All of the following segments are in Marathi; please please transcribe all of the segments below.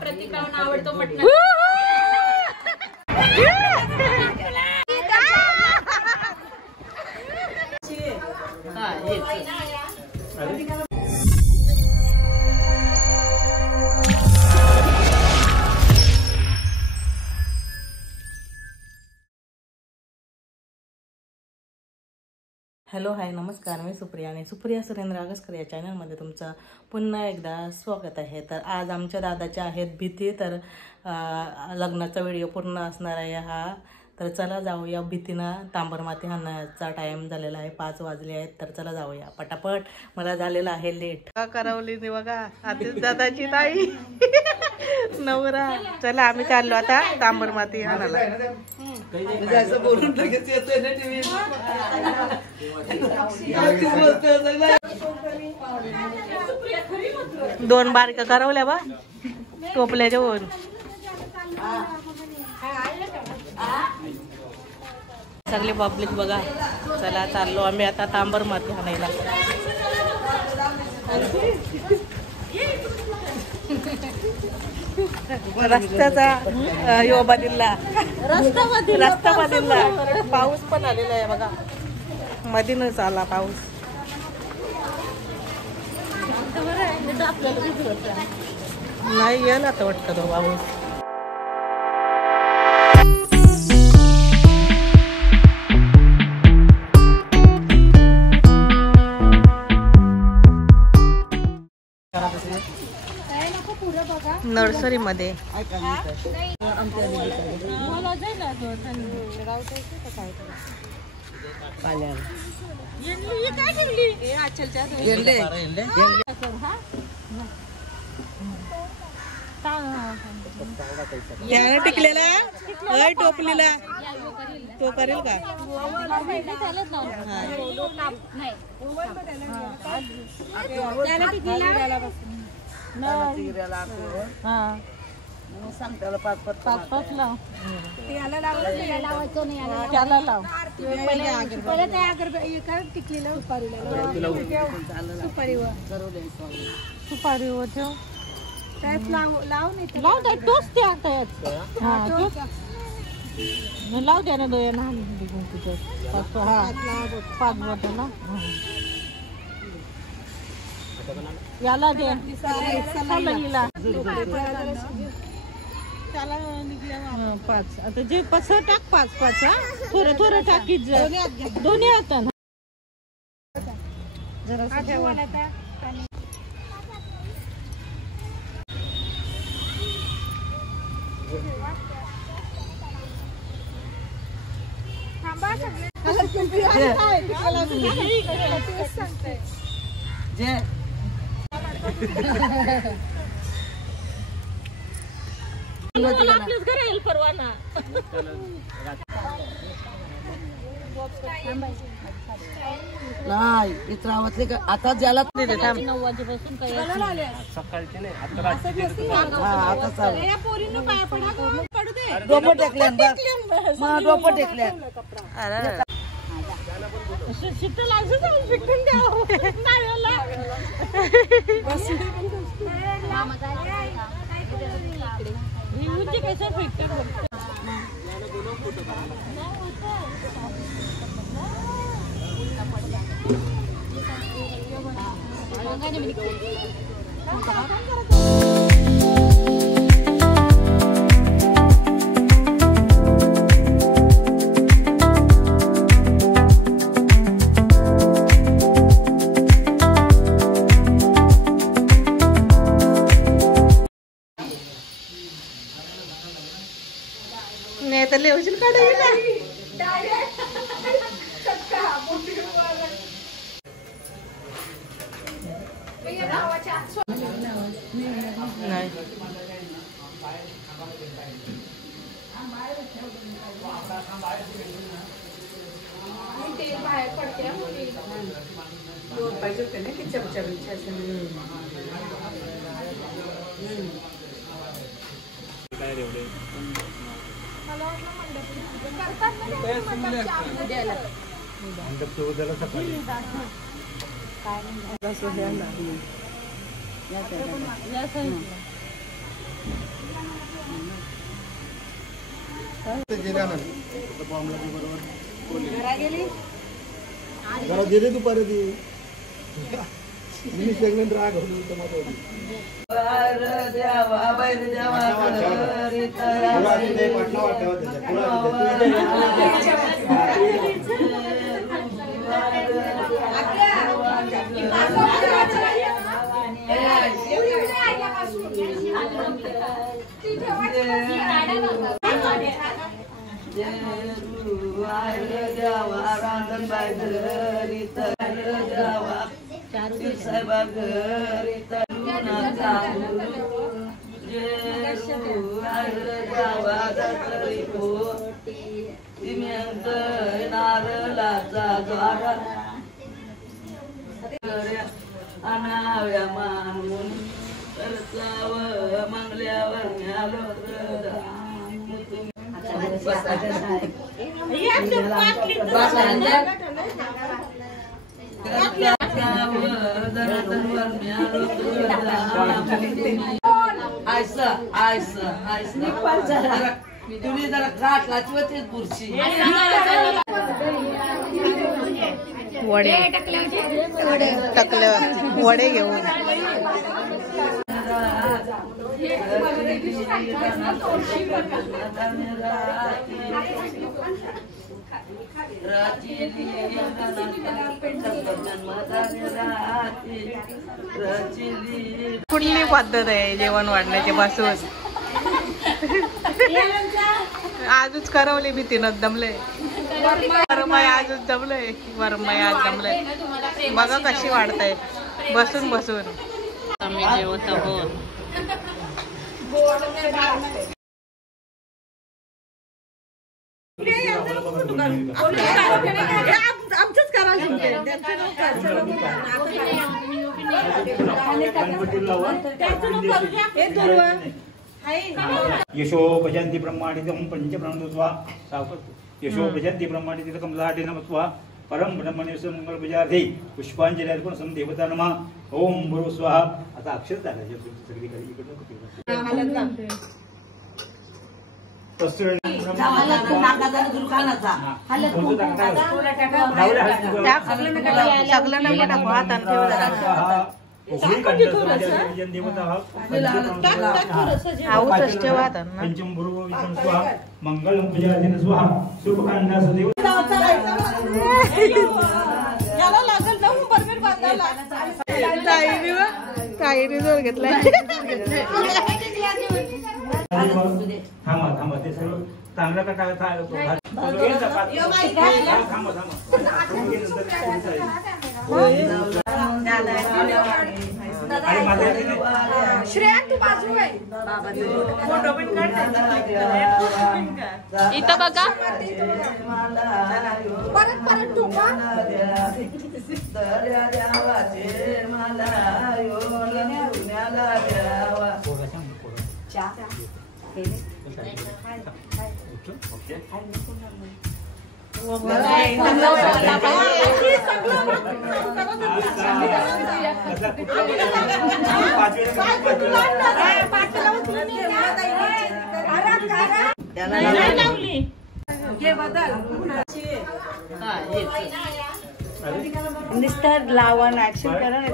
प्रतीकरावांना आवडतो मटण. हॅलो हाय नमस्कार, मी सुप्रिया आणि सुप्रिया सुरेंद्र आगसकर या चॅनलमध्ये तुमचं पुन्हा एकदा स्वागत आहे. तर आज आमच्या दादाच्या आहेत भीती, तर लग्नाचा व्हिडिओ पूर्ण असणार आहे हा. तर चला जाऊया भीतीनं. तांबरमाती हाणण्याचा टाइम झालेला आहे, 5 वाजले आहेत. तर चला जाऊया पटापट, मला झालेलं आहे लेट. का करवली नाही बघा आधीच दादाची ताई नवरा. चला आम्ही चाललो आता तांबरमाती हाणायला. दोन बारक्या करवल्या बा टोपल्याच्या वर. सगळे पब्लिक बघा. चला चाललो आम्ही आता तांबरमाती हाणायला. रस्त्याचा योबा दिला, रस्ता बदलला. पाऊस पण आलेला आहे बघा, मधीनच आला पाऊस. नाही येईल आता वाटतं तो पाऊस. नर्सरी मध्ये टिकलेला टोपलीला तो करेल का? सांगताला 5 लाव. त्याला लावायचं नाही, त्याला लाव. टिकलेलं सुपारीवर ठेव. लाव द्या तोच त्या लाव द्या ना दोन. हा 5 बोटाला याला दे. त्याला 5. आता जे 5 टाक. 5 थोडं थोडं टाकीत जा. दोन्ही हातात परवाना. नाही इतरावतले का आता ज्याला 9 वाजेपासून सकाळचे नाही आता चालू. डोपं टेकल्या डोपं टेकल्या. नाही तर लेवशील काढायला. नाही पाहिजे होते ना की चमचा जरा गेले दुपारी ती मी सेगमेंट राग अनाव्या मानून मंगल्यावर तुम्ही जरा काट लाचवते बुरशी वडे टाकल्यावर वडे घेऊन कुठली पद्धत आहे जेवण वाढण्याची पासून आजच करवली भीतीनं दमले वरमाय आजच दमलंय वरमाय आज दमलंय बघा कशी वाढताय बसून बसून आम्ही जेवत आहोत आमचंच यशो भजंती ब्रह्मांडितं पंचब्रह्मत्वा यशो भजंती ब्रह्मांडितं कमलाटे नमस्वा परम ब्रह्मण्यस्य मंगल पूजार्थे पुष्पांजली अर्पण सम देवता नमः ओम भूर्भुवः स्वाहा. आता अक्षर टाकायचे सगळी काही इकडनं पंचम भूर्भुवः स्वाहा मंगलम पूजार्थे स्वाहा शुभकांडा सदैव काही जोर घेतलाय थांबा थांबा ते सर्व चांगलं का काय इथं बघा निस्तर लावण ऍक्शन करा नाही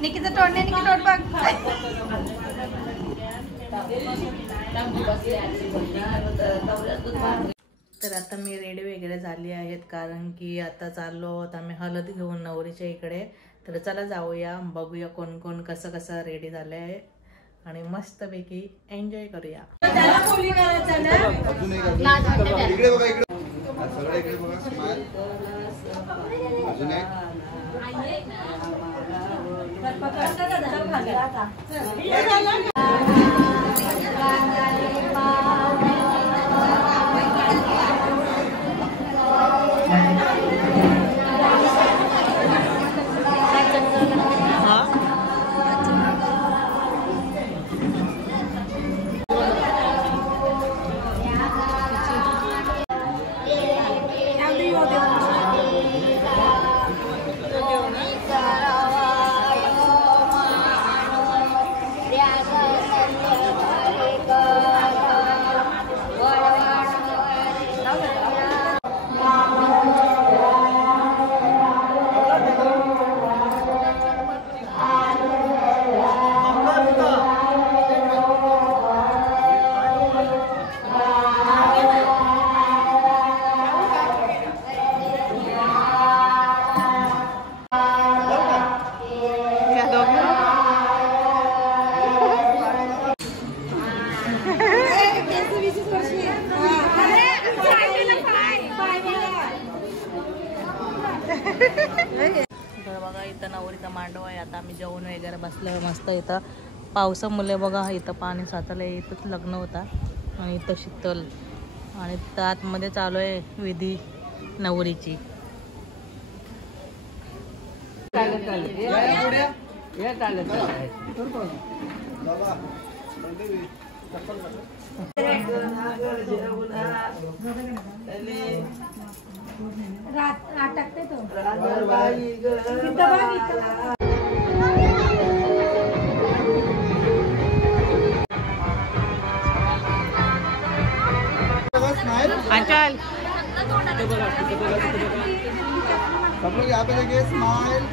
निकिता तोडणे निकी तोड बघ तर आता मी रेडी वगैरे झाली आहेत कारण की आता चाललो आहोत आम्ही हळद घेऊन नवरीच्या इकडे. तर चला जाऊया बघूया कोण कोण कसं कसं रेडी झाले आहे आणि मस्तपैकी एन्जॉय करूया. वगैरे बसलं मस्त. इथं पावसामुळे बघा इथं पाणी साचलं. इथंच लग्न होता आणि इथं शीतल आणि इथं आतमध्ये चालू आहे विधी नवरीची. अटकते तो चल सब लोग यहाँ पे देखिए, स्माइल.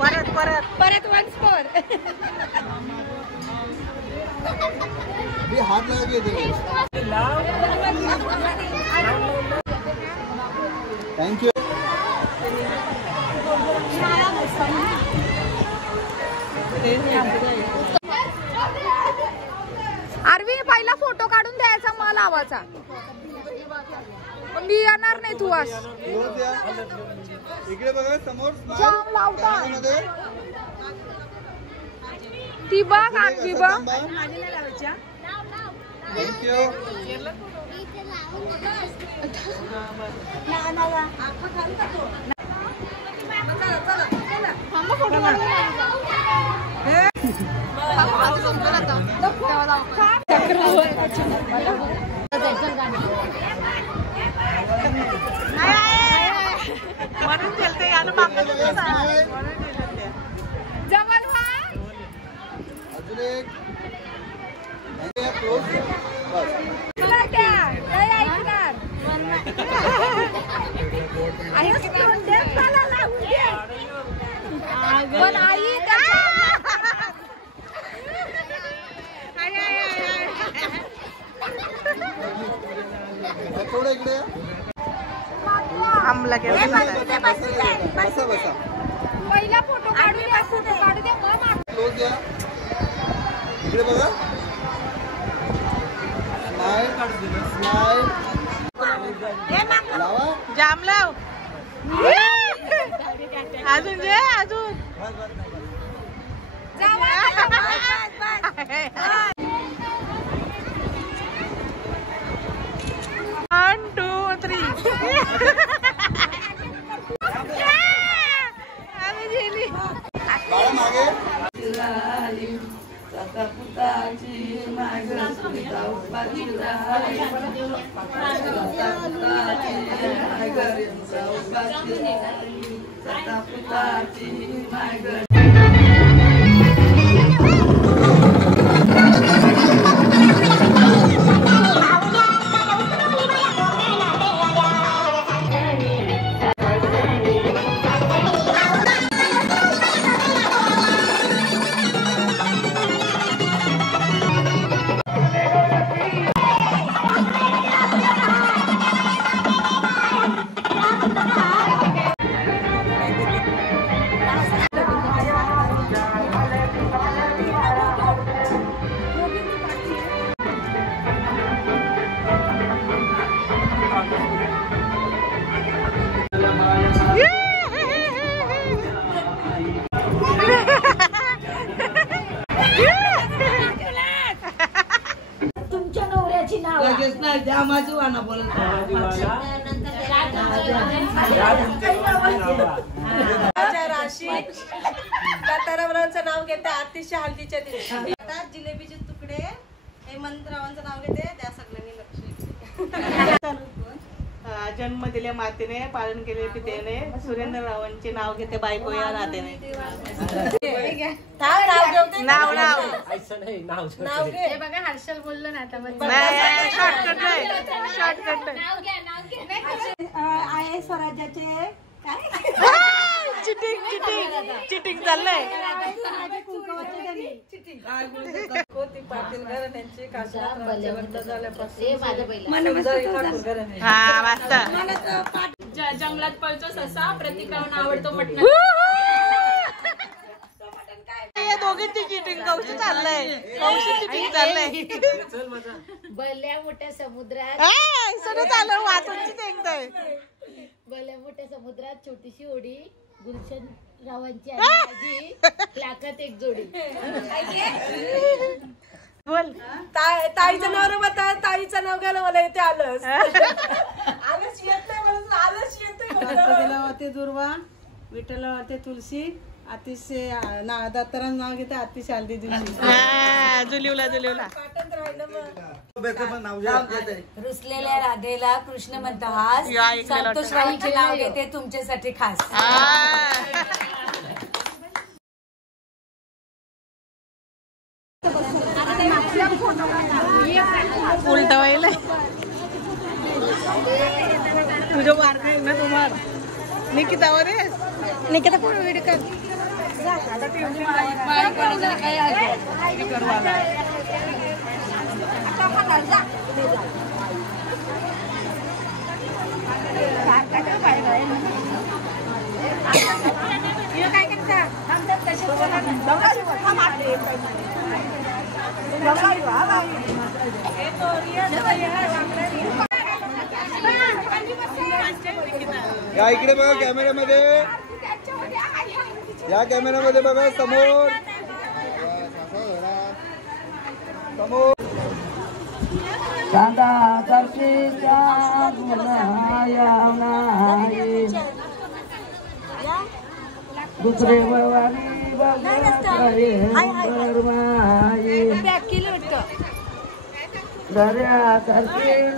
परत परत परत वन्स मोर. भी हाथ लगा के देखिए. Thank you. आरवी पहिला फोटो काढून द्यायचा मला लावायचा. मी येणार नाही तू आज. क्लोज या. इकडे बघा समोर. जाम लावता. स्माइल. ती बघ आणखी बघ. Thank you. म्हणून चलते यानं मागं जवळ व्हा. अजून एक. क्लोज. बस. तुला द्या. नाही ऐकणार. आहेस तोंडात मला लावून दे. पण आई थोडं इकडे. आमला बसा बसा. पहिला फोटो काढू दे. फोटो काढू दे मग. क्लोज या. इकडे बघा. स्माइल. स्माइल. लावा. जाम लाव. अजून जे अजून 1 2 3 आम्ही गेली. बाळा मागे. तुमच्या नवऱ्याची नाव लगेच नाही द्या माझी वाना बोलत. राशी तारावरांचं नाव घेते. अतिशय हल्दीच्या दिवशी जिलेबीचे तुकडे हे मंत्रावांचं नाव घेते. त्या सगळ्यांनी लक्ष. जन्म दिल्या मातेने, पालन केले पितेने, सुरेंद्र रावांचे नाव घेते बायको या नातेने. नाव नाव नाव घे. बघा हर्षल बोललो ना आता. शॉर्टकट नाही. शॉर्टकट आहे स्वराज्याचे चिटिंग चिटिंग चिटिंग चाललंय. हा वाजता जंगलात पळतो ससा. प्रतिक्रावण आवडतो मटण. दोघींची चिटिंग कौशी चाललंय. कौशी चिटिंग चाललंय. भल्या मोठ्या समुद्रात सगळं चाललं वाचूनची टेंगतय. मोठ्या समुद्रात छोटीशी होडी, गुलशन रावांची आणि माझी लाखात एक जोडी. बोल. ताईचं नाव बता. ताईचं नाव घ्यायला मला इथे आलंच. आलंच येत नाही म्हणून आलंच येत नाही. गणपतीला वाते दुर्वा, विठ्ठलला वाते तुलसी, अतिशय दत्ताराम नाव घेते, अतिशय हल्दी दिवशी. जुलिवला रुसलेल्या राधेला कृष्ण म्हणतो हास, संतोष राईचे नाव घेते तुमच्यासाठी खास. उलटा व्हायला तुझं मार्ग आहे ना तुम्हाला. निकिता वर निकिता कोण व्हिडिओ कर. काय करता या इकडे बघा कॅमेऱ्यामध्ये. या कॅमेऱ्यामध्ये बघा समोर समोर. दुसरे दर्या करशीला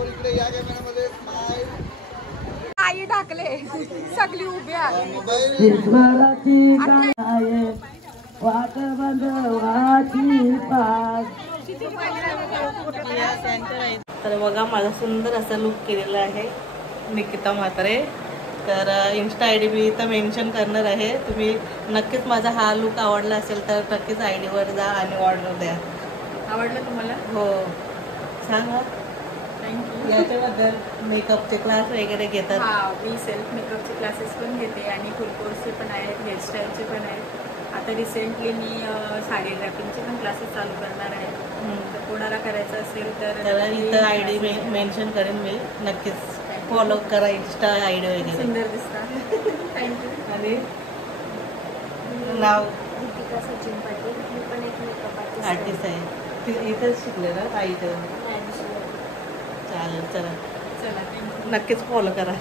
इकडे या कॅमेऱ्यामध्ये स्माइल. आई टाकले सगळी उभ्या. ईश्वराची काय वाट बंधवाची पास. तर बघा माझा सुंदर असा लुक केलेला आहे निकिता म्हात्रे. तर इन्स्टा आय डी मी इथं मेन्शन करणार आहे. तुम्ही नक्कीच माझा हा लुक आवडला असेल तर नक्कीच आय डीवर जा आणि ऑर्डर द्या. आवडलं तुम्हाला? हो सांगा. थँक्यू. याच्याबद्दल मेकअपचे क्लास वगैरे घेतात? हां, मी सेल्फ मेकअपचे क्लासेस पण घेते आणि फुल कोर्सचे पण आहेत, हेअरस्टाईलचे पण आहेत. आता रिसेंटली मी साडी रॅपिंगचे पण क्लासेस चालू करणार आहे. तर कोणाला करायचं असेल तर इथं आय डी मेन्शन करेन मी. नक्कीच फॉलो करा इन्स्टा आय डी वगैरे. सुंदर दिसतात. थँक्यू. आणि नाव दीपिका सचिन पाटील. मी पण एक मेकअप आर्टिस्ट आहे. इथंच शिकले ना आईचं? चालेल चला नक्कीच फॉलो करा.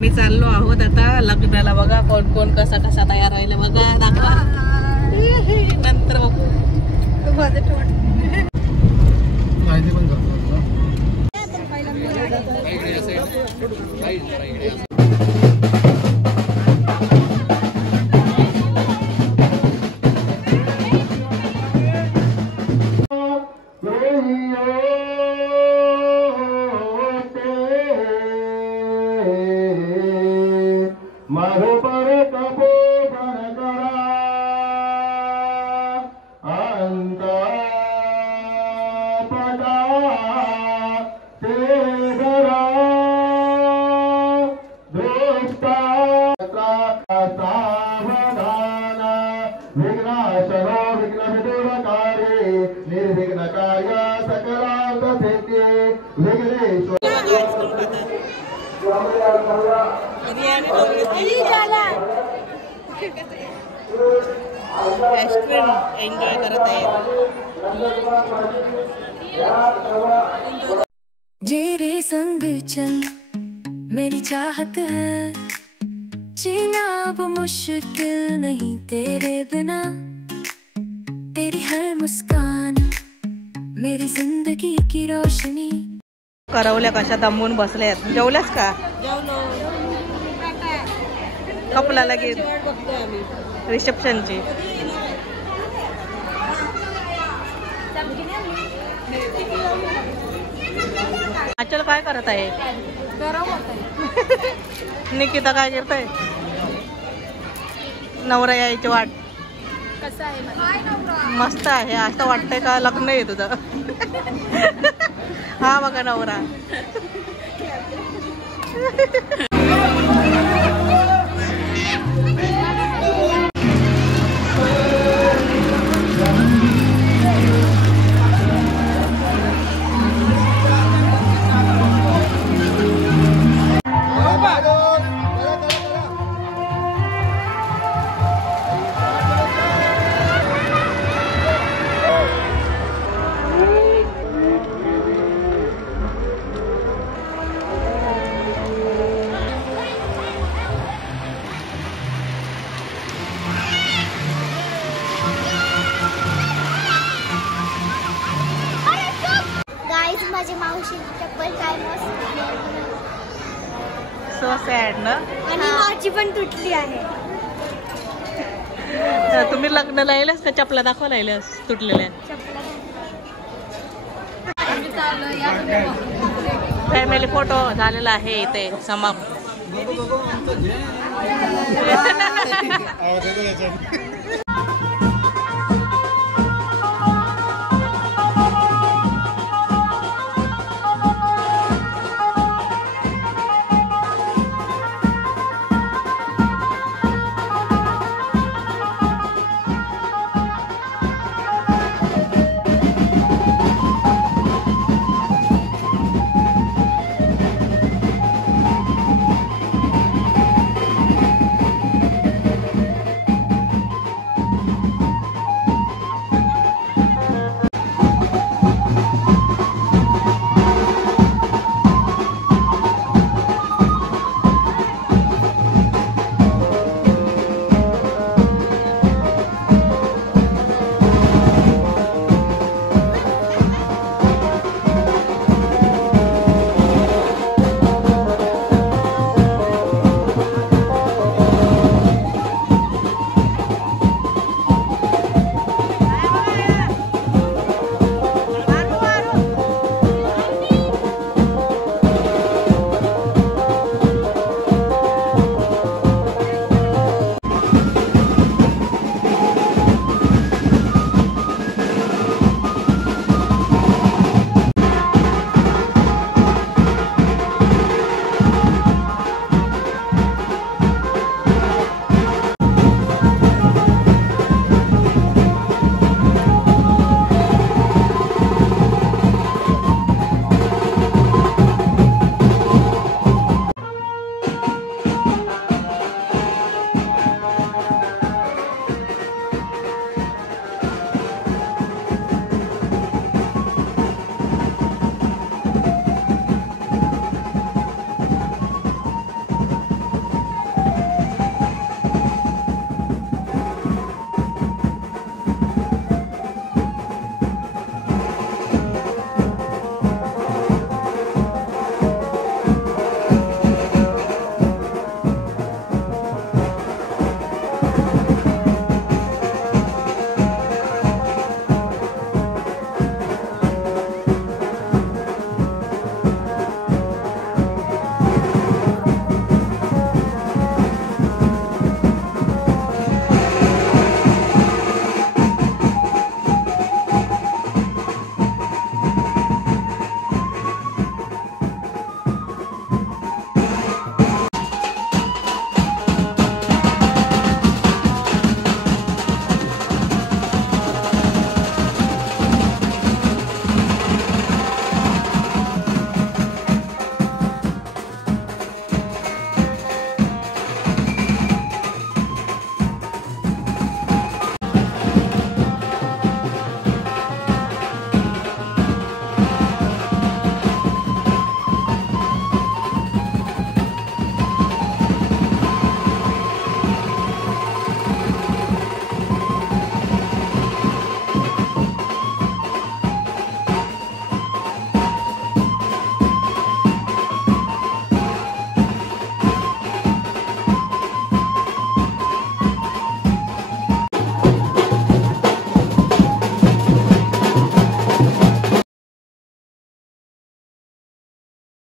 मी चाललो आहोत आता लग्नाला. बघा कोण कोण कसा कसा तयार व्हायला बघा. दाखवा नंतर बघू. आईस्क्रीम एन्जॉय करत आहे. तेरे संग चल मेरी चाहत है, जीना अब मुश्किल नहीं तेरे बिना. तेरी हर मुस्कान मेरी जिंदगी की रोशनी. करवल्या कशा दमून बसल्यात. जेवल्यास का? कपला लगेच रिसेप्शनची. आचल काय करत आहे? निकिता काय करताय? नवरा यायची वाट. कसं आहे? मस्त आहे. असं वाटतंय का लग्न आहे तुझं? हा बघा नवरा. सो सॅड ना. आणि माझी पण तुटली आहे. तुम्ही लग्नाला येल्यास का चपला दाखवायला येल्यास तुटलेल्या? फॅमिली फोटो झालेला आहे इथे समाप्त.